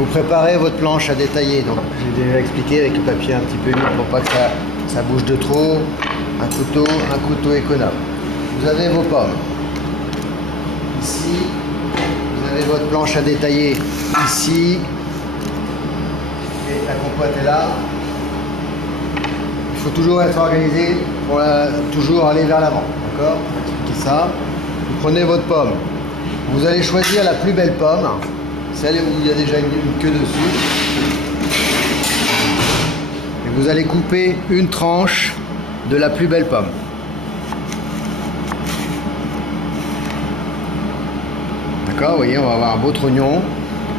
Vous préparez votre planche à détailler. Donc, j'ai déjà expliqué avec le papier un petit peu humide pour pas que ça bouge de trop. Un couteau économe. Vous avez vos pommes. Ici, vous avez votre planche à détailler. Ici, et la compote est là. Il faut toujours être organisé pour toujours aller vers l'avant. D'accord? Expliquez ça. Vous prenez votre pomme. Vous allez choisir la plus belle pomme, celle où il y a déjà une queue dessus. Et vous allez couper une tranche de la plus belle pomme. D'accord, vous voyez, on va avoir un beau trognon.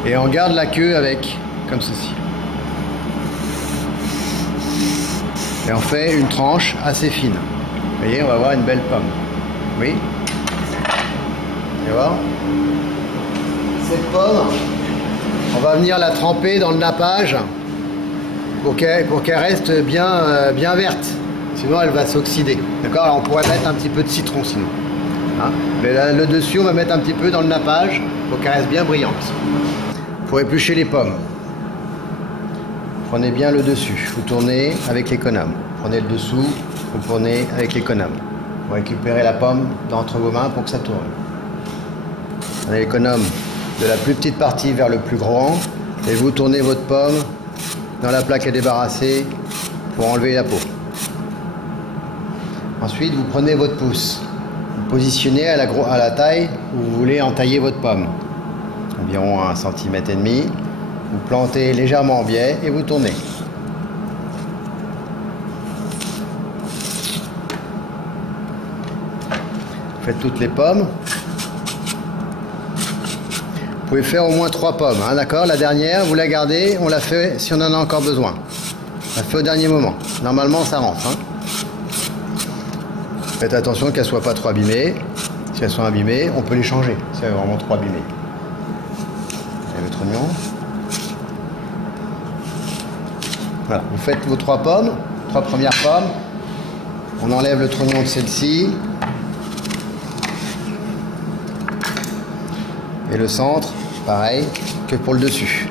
Et on garde la queue avec, comme ceci. Et on fait une tranche assez fine. Vous voyez, on va avoir une belle pomme. Oui. Et voir. Cette pomme, on va venir la tremper dans le nappage pour qu'elle reste bien verte. Sinon, elle va s'oxyder. D'accord? Alors, on pourrait mettre un petit peu de citron sinon. Hein? Mais là, le dessus, on va mettre un petit peu dans le nappage pour qu'elle reste bien brillante. Pour éplucher les pommes, prenez bien le dessus. Vous tournez avec l'économe. Prenez le dessous, vous tournez avec l'économe. Vous récupérez la pomme entre vos mains pour que ça tourne. Prenez l'économe de la plus petite partie vers le plus grand et vous tournez votre pomme dans la plaque à débarrasser pour enlever la peau. Ensuite, vous prenez votre pouce. Vous positionnez à la taille où vous voulez entailler votre pomme. Environ 1,5 cm. Vous plantez légèrement en biais et vous tournez. Vous faites toutes les pommes. Vous pouvez faire au moins 3 pommes, hein, d'accord? La dernière, vous la gardez, on la fait si on en a encore besoin. On la fait au dernier moment. Normalement, ça rentre. Hein. Faites attention qu'elles ne soient pas trop abîmées. Si elles sont abîmées, on peut les changer. Si elles sont vraiment trop abîmées. Et votre oignon. Voilà, vous faites vos 3 pommes, 3 premières pommes. On enlève le trognon de celle-ci. Et le centre, pareil que pour le dessus.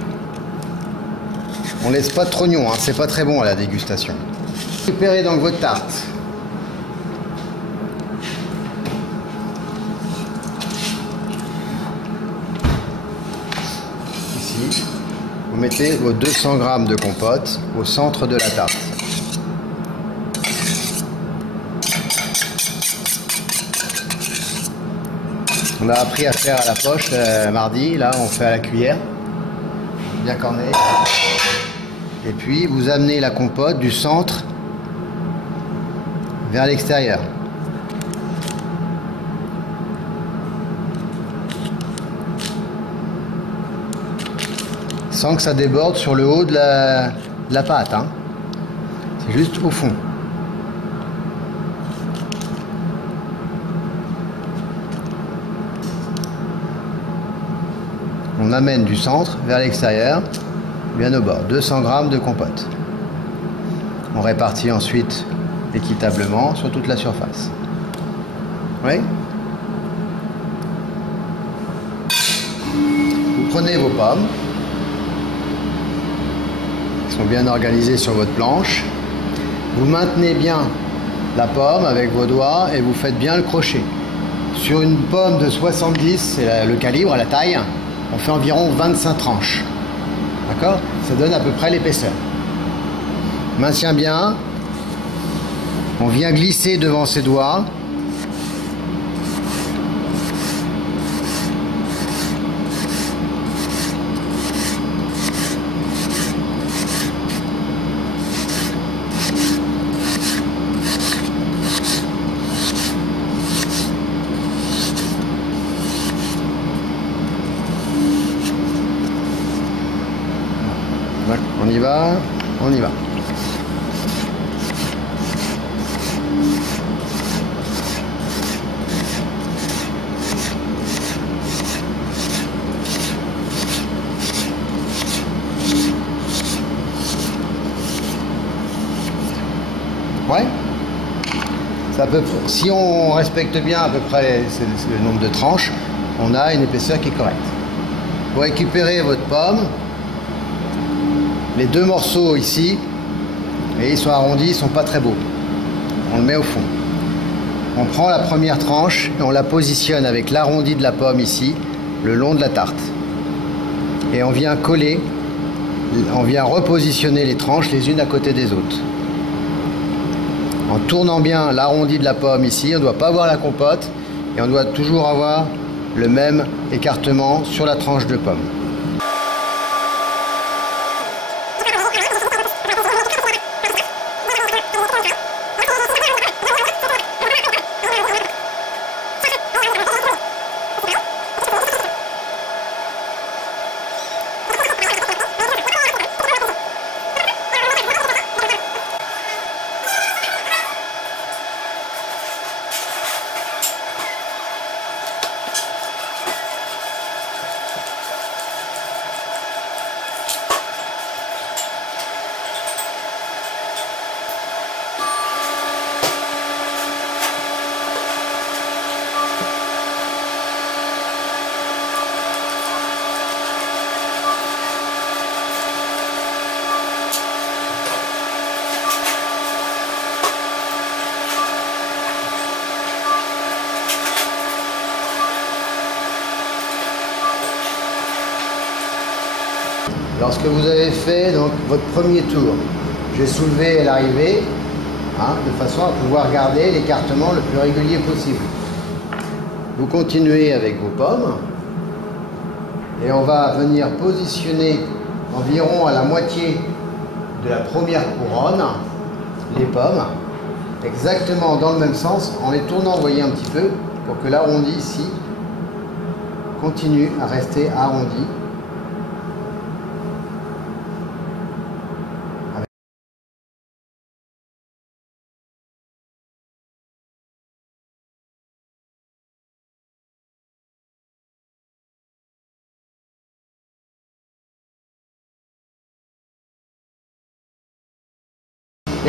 On laisse pas de trognon, hein, c'est pas très bon à la dégustation. Récupérez donc votre tarte. Ici, vous mettez vos 200 g de compote au centre de la tarte. On a appris à faire à la poche mardi, là on fait à la cuillère, bien corné. Et puis vous amenez la compote du centre vers l'extérieur. Sans que ça déborde sur le haut de la pâte. Hein. C'est juste au fond. On amène du centre vers l'extérieur, bien au bord, 200 g de compote. On répartit ensuite équitablement sur toute la surface. Oui. Vous prenez vos pommes, qui sont bien organisées sur votre planche. Vous maintenez bien la pomme avec vos doigts et vous faites bien le crochet. Sur une pomme de 70, c'est le calibre, la taille, on fait environ 25 tranches. D'accord? Ça donne à peu près l'épaisseur. Maintient bien. On vient glisser devant ses doigts. On y va, on y va. Ouais. Ça peut, si on respecte bien à peu près le nombre de tranches, on a une épaisseur qui est correcte. Vous récupérez votre pomme, les deux morceaux ici, et ils sont arrondis, ils sont pas très beaux. On le met au fond. On prend la première tranche et on la positionne avec l'arrondi de la pomme ici, le long de la tarte. Et on vient coller, on vient repositionner les tranches les unes à côté des autres. En tournant bien l'arrondi de la pomme ici, on ne doit pas avoir la compote et on doit toujours avoir le même écartement sur la tranche de pomme. Lorsque vous avez fait donc votre premier tour, j'ai soulevé à l'arrivée, de façon à pouvoir garder l'écartement le plus régulier possible. Vous continuez avec vos pommes et on va venir positionner environ à la moitié de la première couronne les pommes, exactement dans le même sens, en les tournant, vous voyez un petit peu, pour que l'arrondi ici continue à rester arrondi.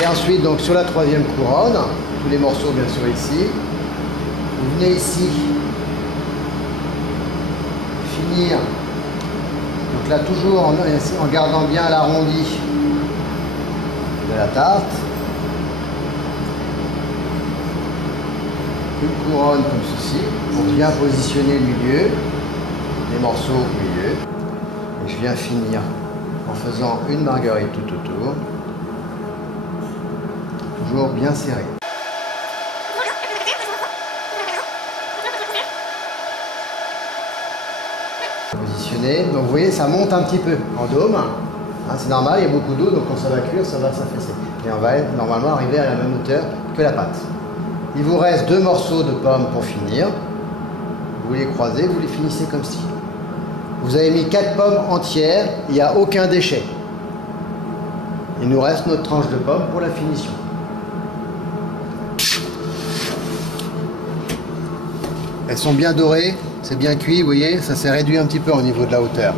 Et ensuite, donc sur la troisième couronne, tous les morceaux bien sûr ici, vous venez ici finir, donc là toujours en gardant bien l'arrondi de la tarte, une couronne comme ceci, pour bien positionner le milieu, les morceaux au milieu, et je viens finir en faisant une marguerite tout autour. Toujours bien serré. Positionné. Donc vous voyez, ça monte un petit peu en dôme. C'est normal, il y a beaucoup d'eau, donc quand ça va cuire, ça va s'affaisser. Et on va normalement arriver à la même hauteur que la pâte. Il vous reste 2 morceaux de pommes pour finir. Vous les croisez, vous les finissez comme ci. Vous avez mis 4 pommes entières, il n'y a aucun déchet. Il nous reste notre tranche de pomme pour la finition. Elles sont bien dorées, c'est bien cuit, vous voyez, ça s'est réduit un petit peu au niveau de la hauteur.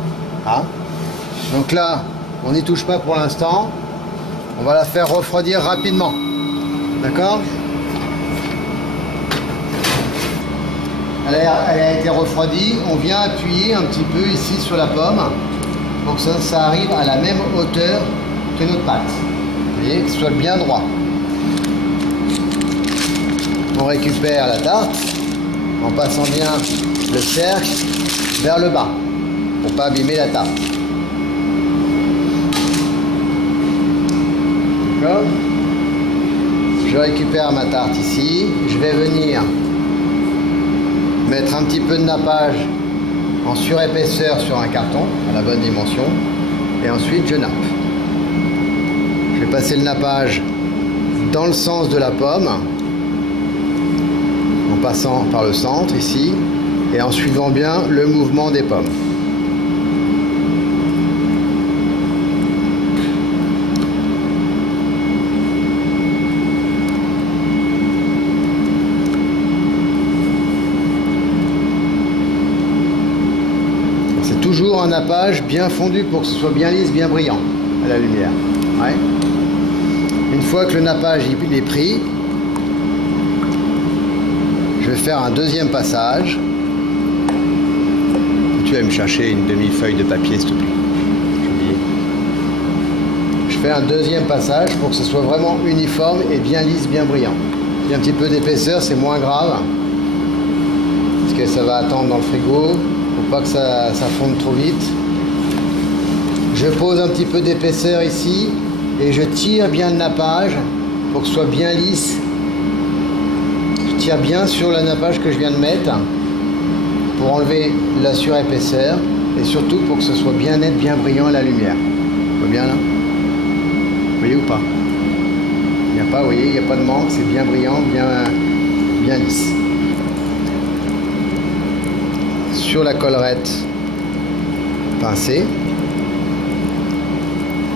Donc là, on n'y touche pas pour l'instant. On va la faire refroidir rapidement. D'accord ? Elle a été refroidie. On vient appuyer un petit peu ici sur la pomme pour que ça arrive à la même hauteur que notre pâte. Vous voyez, que ce soit bien droit. On récupère la tarte en passant bien le cercle vers le bas pour ne pas abîmer la tarte. D'accord ? Je récupère ma tarte ici. Je vais venir mettre un petit peu de nappage en surépaisseur sur un carton à la bonne dimension et ensuite je nappe. Je vais passer le nappage dans le sens de la pomme en passant par le centre ici et en suivant bien le mouvement des pommes. C'est toujours un nappage bien fondu pour que ce soit bien lisse, bien brillant à la lumière. Ouais. Une fois que le nappage il est pris, je vais faire un deuxième passage. Tu vas me chercher une demi-feuille de papier, s'il te plaît. fais un deuxième passage pour que ce soit vraiment uniforme et bien lisse, bien brillant. Il y a un petit peu d'épaisseur, c'est moins grave, parce que ça va attendre dans le frigo, faut pas que ça fonde trop vite. Je pose un petit peu d'épaisseur ici et je tire bien le nappage pour que ce soit bien lisse. Je tire bien sur le nappage que je viens de mettre pour enlever la surépaisseur et surtout pour que ce soit bien net, bien brillant à la lumière. On voit bien là? Vous voyez ou pas? Il n'y a pas, vous voyez, il n'y a pas de manque, c'est bien brillant, bien lisse. Sur la collerette pincée,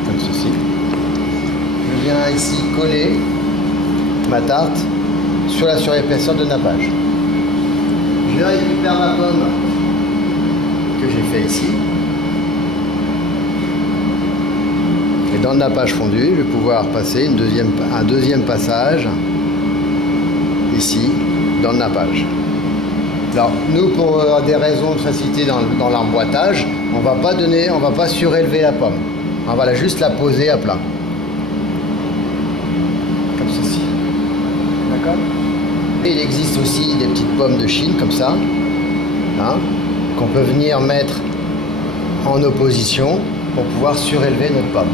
comme ceci. Je viens ici coller ma tarte sur la surépaisseur de nappage. Je récupère ma pomme que j'ai fait ici. Et dans le nappage fondu, je vais pouvoir passer un deuxième passage ici dans le nappage. Alors nous, pour des raisons de facilité dans l'emboîtage, on va pas surélever la pomme. On va juste la poser à plat. Comme ceci. D'accord? Et il existe aussi des petites pommes de Chine comme ça, hein, qu'on peut venir mettre en opposition pour pouvoir surélever notre pomme.